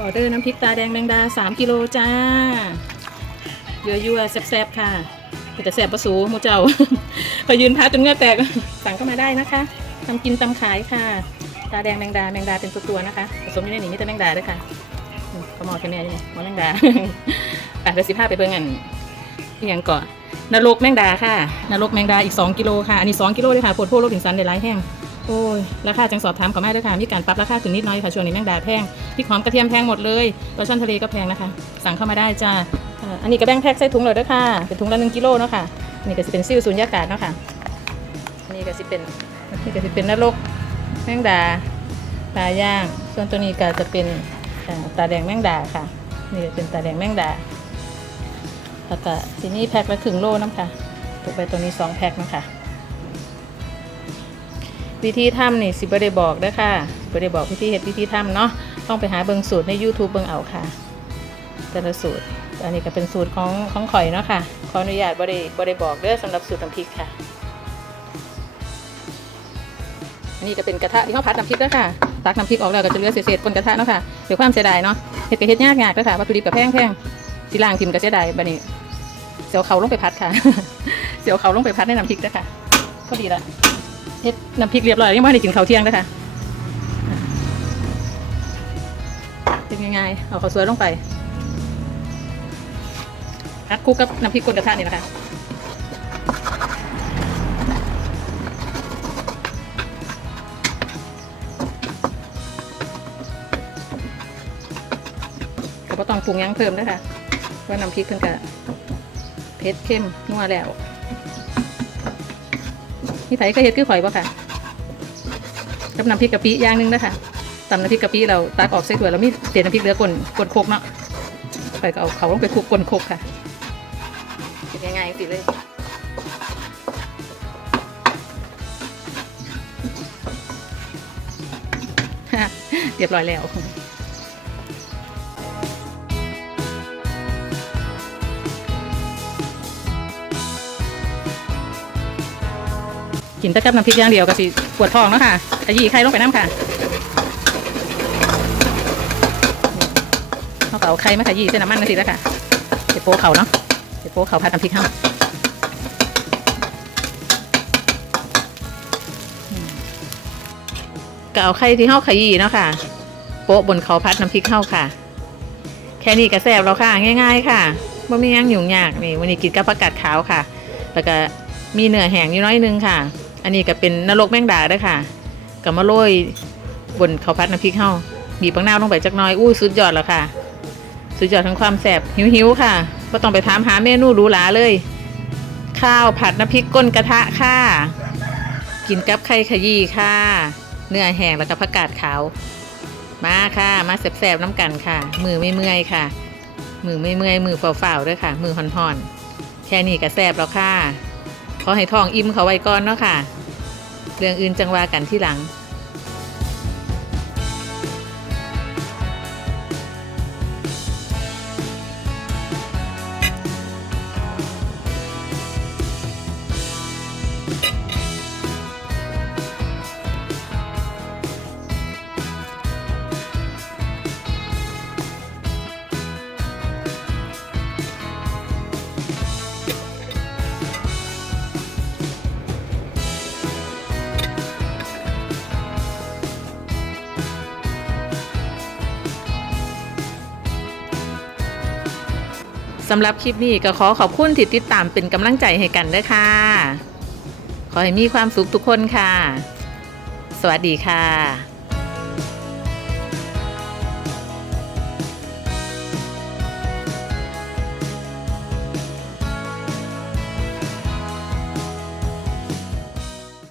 ออเดอร์น้ำพริกตาแดงแมงดา3กิโลจ้าเยอะยั่วๆแซ่บๆค่ะแต่แซ่บประสูมูเจ้าพอยืนพัดจนเงื่อแตกสั่งเข้ามาได้นะคะทำกินตำขายค่ะ ตาแดงแมงดาแมงดาเป็นตัวๆนะคะผสมอยู่ในนี้มีแต่แมงดาด้วยค่ะขมอแค่แม่นี่หมอแมงดาอะเดี๋ยวสิพาไปเบิ่งอันอีหยังก่อนนรกแมงดาค่ะนรกแมงดาอีก 2 กิโลค่ะ อันนี้ 2 กิโลเลยค่ะโพดโพโรบินสันได้หลายแห้ง โอ้ย ราคาจังสอบถามเขาไม่ด้วยค่ะ มีการปรับราคาขึ้นนิดน้อยค่ะ ช่วงนี้แมงดาแพงพริกหอมกระเทียมแพงหมดเลยปลาช่อนทะเลก็แพงนะคะ สั่งเข้ามาได้จ้าอันนี้กระแบงแพ็คใส่ถุงเลยด้วยค่ะ เป็นถุงละหนึ่งกิโลเนาะค่ะนี่ก็จะเป็นซิ่วสูญญากาศเนาะค่ะนนี้ก็จะเป็นนี่ก็จะเป็นนรกแมงดาตาย่าง ส่วนตัวนี้ก็จะเป็นตาแดงแมงดาค่ะ นี่ก็เป็นตาแดงแมงดาแล้วก็ทีนี้แพ็คละครึ่งโลน้ำค่ะตกไปตัวนี้สองแพ็คนะคะ วิธีทำนี่สิบ่ได้บอกเด้อค่ะบ่ได้บอกวิธีเฮ็ดวิธีทำเนาะต้องไปหาเบิ่งสูตรใน YouTube เบิ่งเอาค่ะ แต่ละสูตร อันนี้ก็เป็นสูตรของของข่อยเนาะค่ะ ขออนุญาตบ่ได้บ่ได้บอกเด้อสำหรับสูตรน้ำพริกค่ะอันนี้ก็เป็นกระทะที่เขาผัดน้ำพริกแล้วค่ะ ตักน้ำพริกออกแล้วก็จะเหลือเศษๆบนกระทะเนาะค่ะเดี๋ยวความเสียดายเนาะเฮ็ดก็เฮ็ดยากๆเด้อค่ะวัตถุดิบก็แพงๆสิล้างทิมก็เสียดายบัดนี้ เสียวเขาลงไปพัดค่ะ เสียวเขาลงไปพัดในน้ำพริกเด้อค่ะพอดีละ เฮ็ดน้ำพริกเรียบร้อยยังไม่ได้กินข้าวเที่ยงเลยค่ะเป็นยังไงเอาข้าวสวยลงไปพัดคลุกกับน้ำพริกกลนกระทะนี่นะคะก็ต้องปรุงยังเพิ่มนะคะเพราน้ำพริกเพิ่นก็เผ็ดเข้มนัวแล้ว นี่ไผก็เฮ็ดคือข่อยบ่ค่ะกับน้ำพริกกะปิอย่างหนึงนะคะตำน้ำพริกกะปิเราตักออกใส่ถ้วยแล้วมีเศษน้ำพริกเหลือกลนกลนโคกเนาะข่อยก็เอาเขาลงไปคลุกกลนโคกค่ะเป็นยังไงสิเลยเรียบร้อยแล้ว กินแตะกับน้ำพริกอย่างเดียวก็สิปวดท้องเนาะค่ะขยี้ไข่ลงไปน้ำค่ะเขาก็เอาไข่มาขยี้เส้นน้ำมันนั่นสิแล้วค่ะเดี๋ยวโป๊เขาเนาะเดี๋ยวโป๊เขาผัดน้ำพริกเข้าก็เอาไข่ที่เขาขยี้เนาะค่ะ โป๊ะบนเขาพัดน้ำพริกเข้าค่ะ แค่นี้ก็แซ่บแล้วค่ะ ง่าย ๆ ค่ะว่มียังยุ่งยากนี่วันนี้กินกับผักกาดขาวค่ะ แล้วก็มีเนื้อแห้งอยู่น้อยนึงค่ะ อันนี้ก็เป็นนรกแมงดาด้วยค่ะกับมะโรยบนข้าวผัดน้ำพริกเฮาบีบปังนาวลงไปจักน้อยอู้สุดยอดแล้วค่ะ สุดยอดทั้งความแซ่บหิวๆค่ะก็ต้องไปถามหาเมนูหรูหราเลย ข้าวผัดน้ำพริกก้นกระทะค่ะ กินกับไข่ขยี้ค่ะ เนื้อแห้งแล้วก็ผักกาดขาว มาค่ะ มาแซ่บๆน้ำกันค่ะ มือไม่เมื่อยค่ะ มือไม่เมื่อยมือเฝ้าๆด้วยค่ะ มือห่อนๆแค่นี้ก็แซ่บแล้วค่ะ ขอให้ท้องอิ่มเขาไว้ก่อนเนาะค่ะ เรื่องอื่นจังว่ากันที่หลัง สำหรับคลิปนี้ก็ขอขอบคุณที่ติดตามเป็นกำลังใจให้กันด้วยค่ะ ขอให้มีความสุขทุกคนค่ะ สวัสดีค่ะ